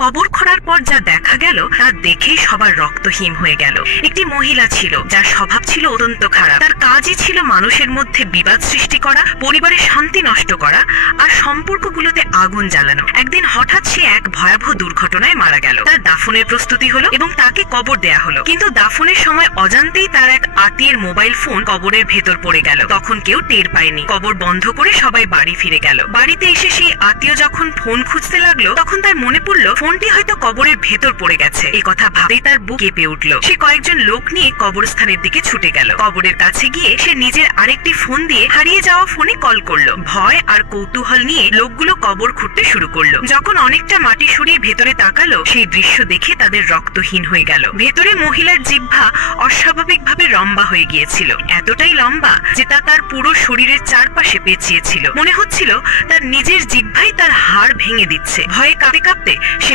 কবর খোঁড়ার পর যা দেখা গেল তা দেখেই সবার রক্ত হিম হয়ে গেল। একটি মহিলা ছিল যার স্বভাব ছিল অত্যন্ত খারাপ। তার কাজই ছিল মানুষের মধ্যে বিবাদ সৃষ্টি করা, পরিবারের শান্তি নষ্ট করা আর সম্পর্কগুলোতে আগুন জ্বালানো। একদিন হঠাৎ সে এক ভয়াবহ দুর্ঘটনায় মারা গেল। তার দাফনের প্রস্তুতি হলো এবং তাকে কবর দেয়া হলো। কিন্তু দাফনের সময় অজান্তেই তার এক আত্মীয়ের মোবাইল ফোন কবরের ভেতর পড়ে গেল। তখন কেউ টের পায়নি। কবর বন্ধ করে সবাই বাড়ি ফিরে গেল। বাড়িতে এসে সেই আত্মীয় যখন ফোন খুঁজতে লাগলো তখন তার মনে পড়লো ফোনটি হয়তো কবরের ভেতর পড়ে গেছে। এই কথা ভাবেই তার বুক কেঁপে উঠলো। সে কয়েকজন লোক নিয়ে কবরস্থানের দিকে ছুটে গেল। কবরের কাছে গিয়ে সে নিজের আরেকটি ফোন দিয়ে হারিয়ে যাওয়া ফোনে কল করলো। ভয় আর কৌতূহল নিয়ে লোকগুলো কবর খুঁড়তে শুরু করলো। যখন অনেকটা মাটি সরিয়ে ভেতরে তাকালো সেই দৃশ্য দেখে তাদের রক্তহীন হয়ে গেল। ভেতরে মহিলার জিহ্বা অস্বাভাবিকভাবে লম্বা হয়ে গিয়েছিল, এতটাই লম্বা যে তা তার পুরো শরীরের চারপাশে পেঁচিয়েছিল। মনে হচ্ছিল তার নিজের জিহ্বাই তার হাড় ভেঙে দিচ্ছে। ভয়ে কাঁপতে কাঁপতে সে